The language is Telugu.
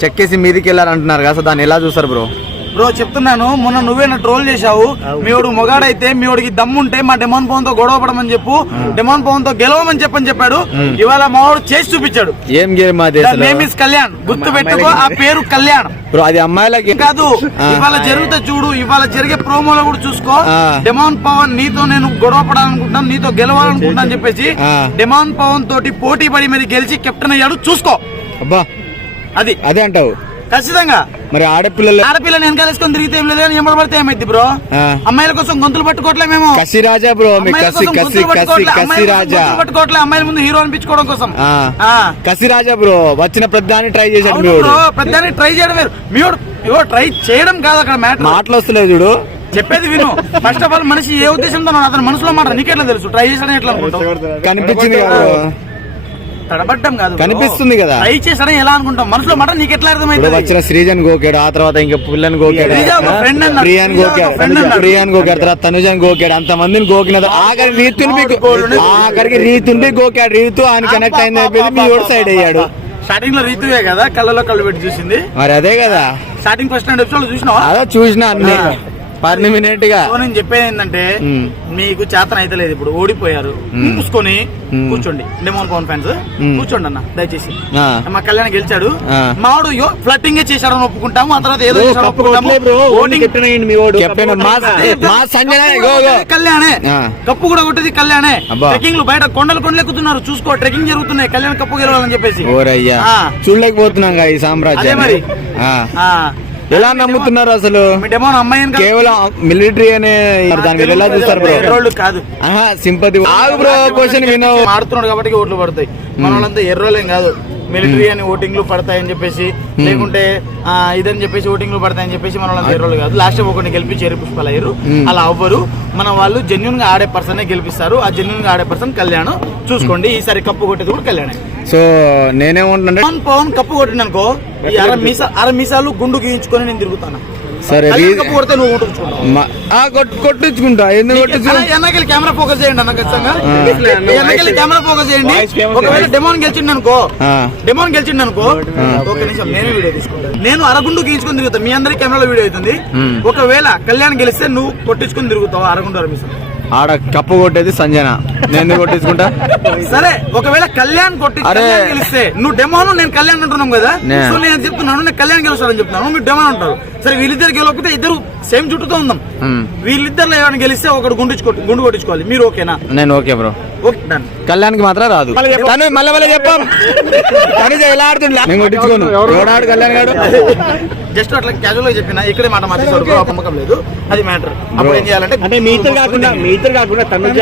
చెక్కేసి మీదికి వెళ్ళారంటున్నారు కదా దాన్ని ఎలా చూస్తారు బ్రో? బ్రో చెప్తున్నాను మొన్న నువ్వే నా ట్రోల్ చేశావు. మీవాడు మొగాడైతే మీవాడికి దమ్ముంటే మా డెమాన్ పవన్తో గొడవ పడమని చెప్పు డెమాన్ పవన్తో గెలవమని చెప్పని చెప్పాడు. ఇవాళ మావాడు చేసి చూపించాడు. ఏం గేమ్ నేమ్ ఇస్ కళ్యాణ్. గుర్తు పెట్టుకో ఆ పేరు కళ్యాణ్. బ్రో అది అమ్మాయిలకి కాదు ఇవాళ జరుగుతా చూడు ఇవాళ జరిగే ప్రోమోలో కూడా చూసుకో. డెమాన్ పవన్ నీతో నేను గొడవ పడాలనుకుంటున్నాను నీతో గెలవాలనుకుంటున్నాను అని చెప్పేసి. డెమాన్ పవన్ తోటి పోటీ పడి మీద గెలిచి కెప్టెన్ అయ్యాడు చూసుకో. అబ్బా అది. అదే అంటావు. ఖచ్చితంగా. మరి ఆడపిల్లలు ఆడపిల్లని వెనకాలేసుకొని తిరిగితే ఏం లేదు ఎంబడి పడితే ఏమైంది బ్రో. అమ్మాయిల కోసం గొంతులు పట్టుకోవట్లే మేము. కసి రాజా బ్రో కసి కోసం కసి కసి రాజా. పట్టుకోవట్లే అమ్మాయిల ముందు హీరో అనిపించుకోవడం కోసం. కసి రాజా బ్రో వచ్చిన ప్రధాని ట్రై చేశాడు బ్రో పెద్దాన్ని ట్రై చేయడం వేరు. మీడు ఇగో ట్రై చేయడం కాదు అక్కడ మ్యాటర్. మాటలు వస్తలేదు చూడు. చెప్పేది విను. ఫస్ట్ ఆఫ్ ఆల్ మనిషి ఏ ఉద్దేశంతో అతని మనసులో మాట నీకెట్లా తెలుసు? ట్రై చేసాడని ఎట్లా అనుకుంటావు? కనిపించింది. తడబడ్డం కాదు. కనిపిస్తుంది కదా. ట్రై చేసాడని ఎలా అనుకుంటాం మనసులో మాట నీకెట్లా ఇప్పుడు అర్థమైంది వచ్చిన శ్రీజన్ గోకాడు ఆ తర్వాత ఇంకా పుల్లని గోకాడు. ప్రియాన్ గోకాడు. ప్రియాన్ గోకాడు తర్వాత తనుజన్ గోకాడు అంత మందిని గోకిన ఆఖరి రీతుని ఆఖరికి రీతుని గోకాడు రీతు ఆయన కనెక్ట్ అయింది అయిపోయింది మీ ఓడి సైడ్ అయ్యాడు. స్టార్టింగ్లో రీతువే కదా కళ్ళలో కళ్ళు పెట్టి చూసింది. మరి అదే కదా. స్టార్టింగ్ ఫస్ట్ రెండు ఎపిసోడ్ చూసినావా? అదే చూసిన అన్ని. పర్మినెంట్గా సో నేను చెప్పేది ఏంటంటే. మీకు చేతన అయితే లేదు ఇప్పుడు ఓడిపోయారు. మ్మ్. కూర్చోండి. Demon Pavan fans. కూర్చోండి అన్న దయచేసి. మా కళ్యాణ్ గెలిచాడు. మావాడు ఫ్లట్టింగ్ చేశాడని ఒప్పుకుంటాము ఆ తర్వాత ఏదో కళ్యాణే. కప్పు కూడా కొట్టేది కళ్యాణే. ట్రెక్కింగ్లో బయట కొండలు కొండలు ఎక్కుతున్నారు చూసుకో ట్రెక్కింగ్ జరుగుతున్నాయి. కళ్యాణ్ కప్పు గెలవాలని చెప్పేసి. చూడలేకపోతున్నాం ఈ సామ్రాజ్యం మరి. ఎలా నమ్ముతున్నారు అసలు? కేవలం మిలిటరీ అనే దాని మీద ఎలా చూస్తారు బ్రో కాదు. సింపతి. ఆగు బ్రో క్వశ్చన్ వినవు. ఆడుతున్నాడు కాబట్టి ఓట్లు పడతాయి. మన వాళ్ళంతా ఎర్రోలేం కాదు. మిలిటరీ అని ఓటింగ్లు పడతాయని చెప్పేసి లేకుంటే ఆ, ఇదని చెప్పేసి ఓటింగ్లు పడతాయని చెప్పేసి మన వాళ్ళంతా ఎర్రోలు కాదు. లాస్ట్ గెలిపించి ఎర్రి పుష్పాలు అయ్యారు మ్మ్. అలా అవ్వరు. మన వాళ్ళు జెన్యున్గా ఆడే పర్సన్ గెలిపిస్తారు. ఆ జెన్యున్గా ఆడే పర్సన్ కళ్యాణ్ చూసుకోండి. ఈసారి కప్పు కొట్టేది కూడా కళ్యాణ్. సో నేనేమంటున్నా పవన్ కప్పు కొట్టిన అనుకో ఈ అర మీసా అర మీసాలు గుండు గీయించుకొని నేను తిరుగుతాను? సరే కొడితే నువ్వు కొట్టు- కొట్టించుకుంటా. ఎందుకు కొట్టించు ఎన్నకెళ్ళి కెమెరా ఫోకస్ చేయండి అన్న ఖచ్చితంగా. ఎన్నకెళ్ళి కెమెరా ఫోకస్ చేయండి. ఒకవేళ డెమోన్ గెలిచిండు అనుకో ఆ. డెమోన్ గెలిచిండు అనుకో ఒక నిమిషం నేను వీడియో తీసుకుంటాను. నేను అరగుండు గీయించుకొని తిరుగుతా. మీ అందరికి కెమెరాలో వీడియో అవుతుంది. ఒకవేళ కళ్యాణ్ గెలిస్తే నువ్వు కొట్టించుకొని తిరుగుతావు? అరగుండు అరమిసం ఆడ కప్పు కొట్టేది సంజన. నేను కొట్టించుకుంటా? సరే ఒకవేళ కళ్యాణ్ కొట్టి గెలిస్తే నువ్వు డెమోన్ నేను కళ్యాణ్ అంటున్నాం కదా. సో నేను చెప్తున్నాను నేను కళ్యాణ్ గెలుస్తానని చెప్తున్నాను మీరు డెమోన్ అంటారు. సరే వీళ్ళిద్దరు గెలవకపోతే ఇద్దరు సేమ్ చుట్టూతో ఉందాం. వీళ్ళిద్దరు ఎవరైనా గెలిస్తే ఒకడు గుండు గుండు కొట్టించుకోవాలి. మీరు ఓకేనా? నేను ఓకే బ్రో. కళ్యాణ్కి మాత్రం రాదు. తను మళ్ళీ మళ్ళీ చెప్పాం. తను ఎలా ఆడుతుండే? నేను కొట్టించుకోను. ఎవడాడు కళ్యాణ్ గాడు? జస్ట్ అట్లా క్యాజువల్గా చెప్పిన ఇక్కడే మాట మార్చేసాడు పంపకం లేదు. అది మ్యాటర్ అప్పుడు ఏం చేయాలంటే అంటే మీ ఇద్దరు కాకుండా మీ ఇద్దరు కాకుండా తనుజ